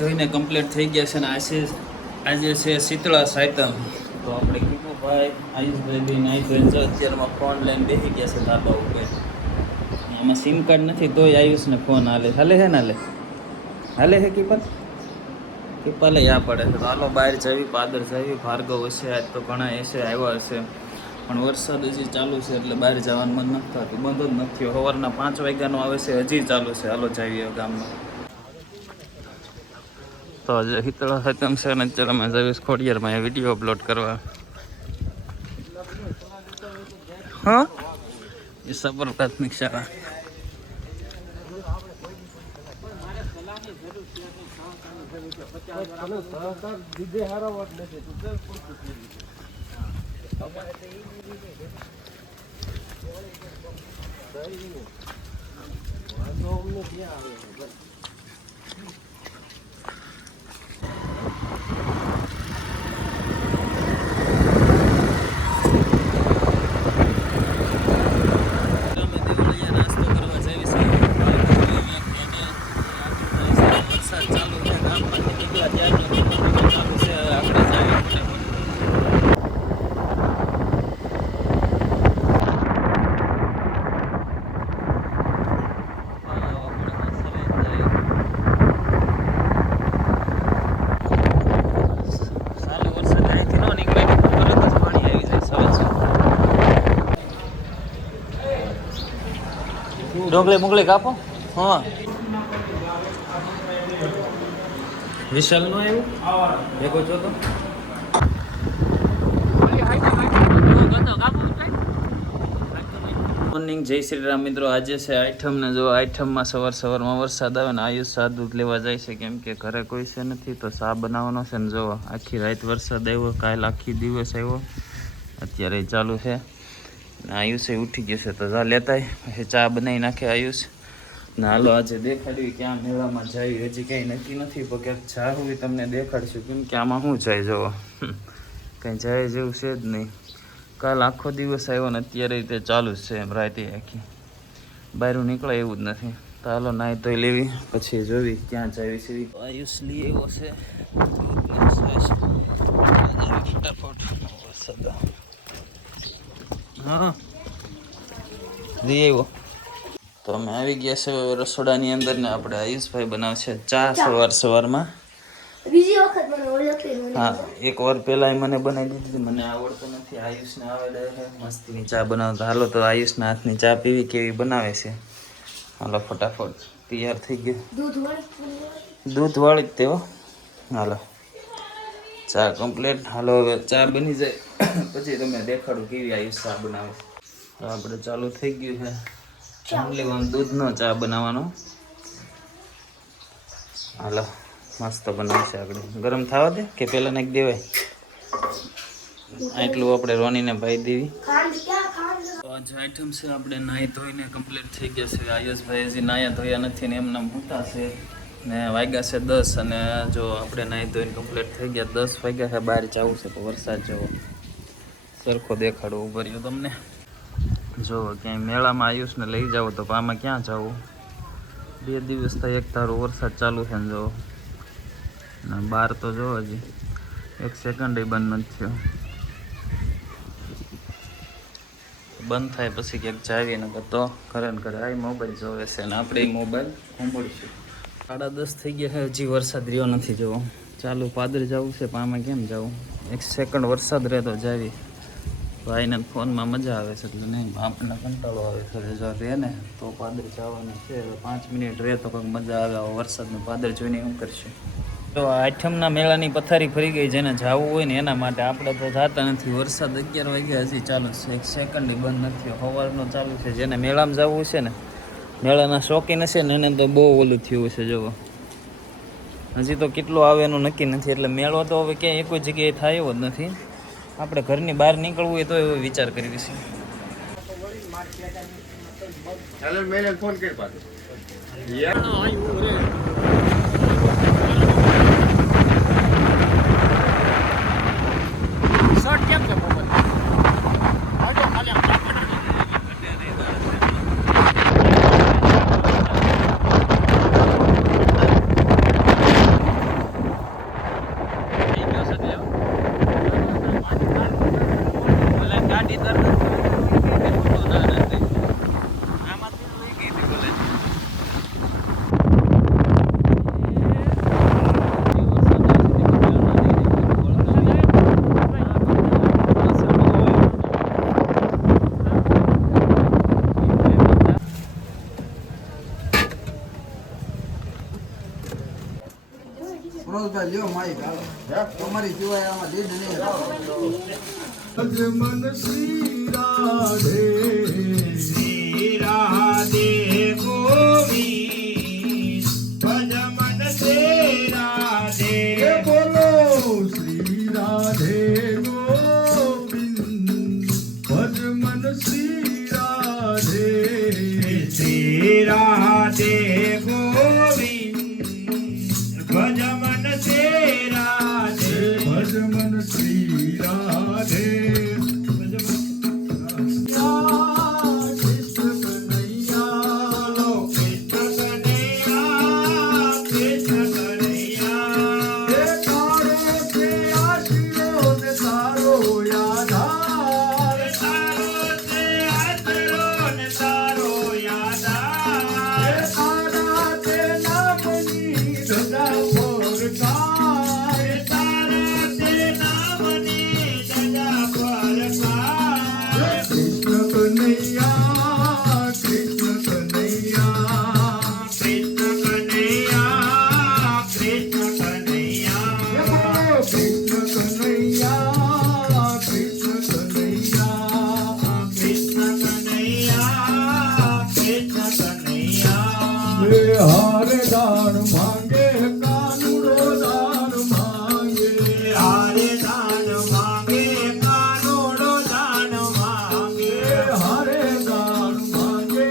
ધોઈને કમ્પ્લીટ થઈ ગયા છે ને આજે છે શીતળા સાતમ. તો આપણે કીધું ભાઈ આયુષભાઈ બી નાઈ ધોઈને અત્યારમાં ફોન લઈને બેસી ગયા છે ધાબા ઉપર. આમાં સિમ કાર્ડ નથી તોય આયુષને ફોન હાલે છે ને હાલે છે કીપાલે યા પડે છે. તો હાલો બહાર જવી, પાદર જવી, ભાર્ગવ હશે આજ તો ઘણા હશે આવ્યા હશે, પણ વરસાદ હજી ચાલુ છે એટલે બહાર જવાનું મન નથી થતું, બંધ જ નથી. સવારના 5 વાગ્યાનો આવે છે, હજી ચાલુ છે. હાલો જઈએ ગામમાં. તો આજે શીતળા સાતમ છે ને અત્યારે અમે જઈશ ખોડિયારમાં એ વિડીયો અપલોડ કરવા. હા એ સબર પ્રાથમિક શાળા. ડોંગળી કાપો. હા વિશાલ નો આવ્યું ભેગો છો તો મોર્નિંગ. જય શ્રી રામ મિત્રો. આજે છે આઈટમ ને જો આઈટમમાં સવારમાં વરસાદ આવે ને આયુષ સા દૂધ લેવા જાય છે, કેમ કે ઘરે કોઈ છે નથી તો ચા બનાવવાનો છે ને જો આખી રાત વરસાદ આવ્યો, કાલ આખી દિવસ આવ્યો, અત્યારે ચાલુ છે. આયુષે ઉઠી ગયો છે તો જા લેતાય પછી ચા બનાવી નાખે આયુષ ને. હાલો આજે દેખાડ્યું ક્યાં મેળામાં જાય, હજી કંઈ નક્કી નથી પણ ક્યાંક જાવું એ તમને દેખાડશું, કેમ કે આમાં શું જાય જોવો કંઈ જાય જેવું છે જ નહીં. કાલ આખો દિવસ આવ્યો ને અત્યારે તે ચાલુ જ છે એમ રાતે આખી, બહાર નીકળે એવું જ નથી. તો હાલો નાહી ધોઈ લેવી પછી જોવી ક્યાં જાય છે. આયુષ લઈ આવ્યો છે ફટાફટ વરસાદ. હા લઈ આવ્યો. તો અમે આવી ગયા છે રસોડાની અંદર ને આપણે આયુષભાઈ બનાવશે ચા સવારમાં. હા એક વાર પહેલાં મને બનાવી દીધી, મને આવડતો નથી, આયુષને આવડે છે મસ્તીની ચા બનાવતા. હાલો તો આયુષના હાથની ચા પીવી કેવી બનાવે છે. હાલો ફટાફટ તૈયાર થઈ ગયું, દૂધવાળી જ તેઓ. હાલો ચા કમ્પ્લીટ. હાલો હવે ચા બની જાય પછી તમે દેખાડું કેવી આયુષ ચા બનાવે. તો આપણે ચાલુ થઈ ગયું છે લેવાનું દૂધનો ચા બનાવવાનો. હાલો મસ્ત બનાવશે. આગળ ગરમ થવા દે કે પહેલાં નાખી દેવાય, આટલું આપણે રોનીને ભાઈ દેવી. તો આજે આઈટમ છે આપણે નાહી ધોઈને કમ્પ્લીટ થઈ ગયા છે. આયુષભાઈ હજી નાહ્યા ધોયા નથી ને એમના મોટા છે ને વાગ્યા છે 10 અને જો આપણે નાહી ધોઈને કમ્પ્લીટ થઈ ગયા 10 વાગ્યા છે. બહાર જવું છે તો વરસાદ જેવો સરખો દેખાડો ઉભો રહ્યો તમને. જો ક્યાંય મેળામાં આયુષને લઈ જાવ તો આમાં ક્યાં જવું, 2 દિવસ થાય એક ધારો વરસાદ ચાલુ છે ને જો બહાર તો જો હજી 1 સેકન્ડ બંધ નથી થયો. બંધ થાય પછી ક્યાંક જાવીએ ને તો ઘરે ને ઘરે આ મોબાઈલ જોવે છે ને આપણે મોબાઈલ ઘૂંભળીશું. 10:30 થઈ ગયા છે, હજી વરસાદ રહ્યો નથી. જોવો ચાલુ પાદર જવું છે પણ આમાં કેમ જવું, 1 સેકન્ડ વરસાદ રહે તો જાવી. ભાઈને ફોનમાં મજા આવે છે એટલે નહીં, આપણને કંટાળો આવે છે. જો રહે ને તો પાદર જવાનું છે, 5 મિનિટ રહે તો કંઈક મજા આવે. વરસાદનું પાદર જોઈને શું કરશે. તો આઠમના મેળાની પથારી ફરી ગઈ, જેને જવું હોય ને એના માટે. આપણે તો જતા નથી, વરસાદ 11 વાગ્યા હજી ચાલુ છે, 1 સેકન્ડ બંધ નથી. સવારનો ચાલુ છે. જેને મેળામાં જવું છે ને, મેળાના શોખીન હશે ને એને તો બહુ ઓલું થયું છે. જુઓ હજી તો કેટલું આવે એનું નક્કી નથી. એટલે મેળો તો હવે ક્યાંય એક જગ્યાએ થાય એવો જ નથી. આપણે ઘરની બહાર નીકળવું હોય તો એવો વિચાર કરીએ છીએ. ચાલો મેં ફોન કરી પાછો શર્ટ કેમ છે મોબાઈલ લ્યો માઈ ગાલો તમારી સિવાય આમાં દીધ નહીં મન શ્રી રાધે ગોવિંદ ભજ મન શ્રી રાધે બોલો શ્રી રાધે ગોવિંદ ભજ મન શ્રી રાધે ગોવિંદ ભજ મન શ્રી રાધે ભજ મન શ્રી રાધે હારે દાન માંગે કાનુડો દાન માંગે હારે દાન માંગે કાનુડો દાન માંગે હારે દાન માંગે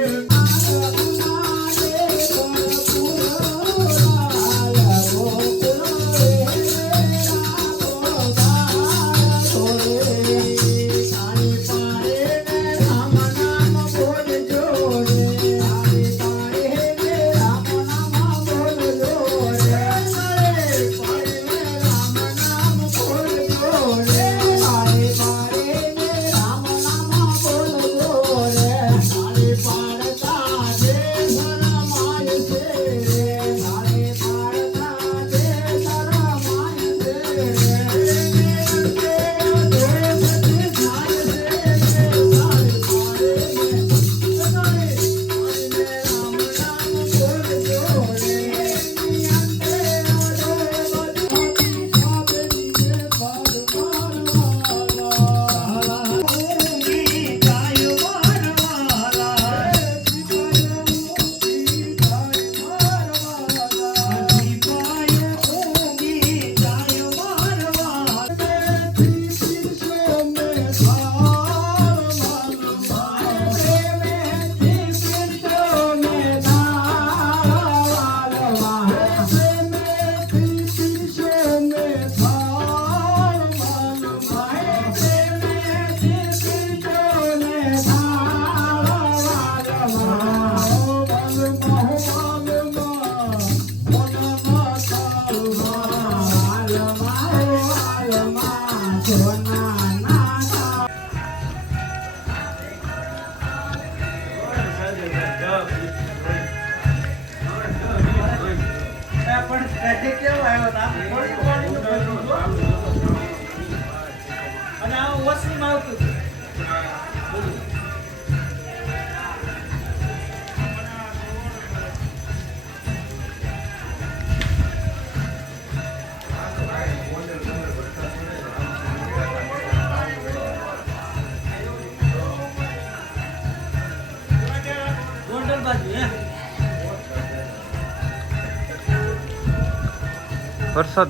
વરસાદ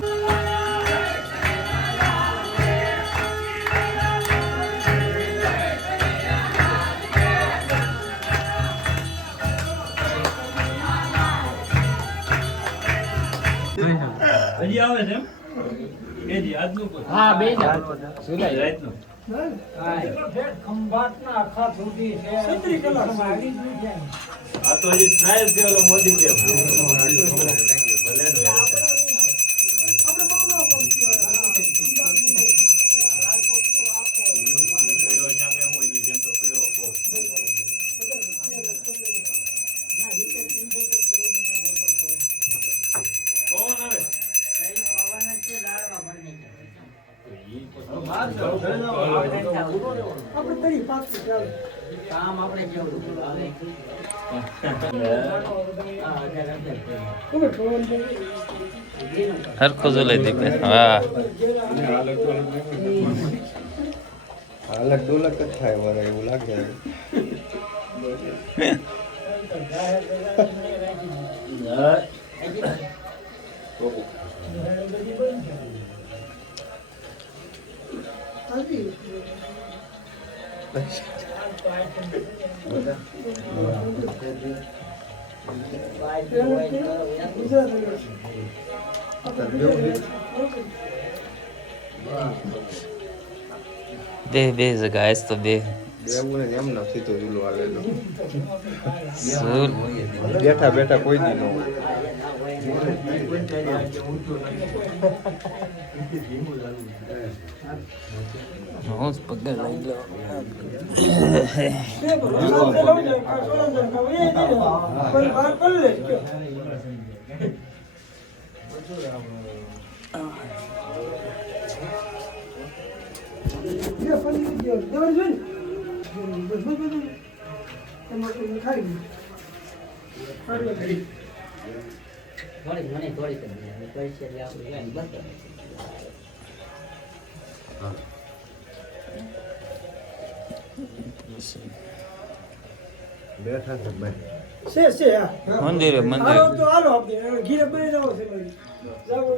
હજી આવે છે એમ એ જી આજનું કોઈ હા બે રાતનું આ તો હજી ટ્રાયલ છે ઓલો મોદી કે ભલે ને. કામ આપણે કેવું હરખો જો લઈ દીપે હા હાલક ડોલક જ થાય મારે એવું લાગે બે જગ્યા તો બે દેવું ને એમ નથી તો જુલો હાલેલો શું બેઠા બેઠા કોઈ દી ન હોય હું જ પગે લઈ લો બેઠા છે ભાઈ મંદિરે મંદિરે જાઓ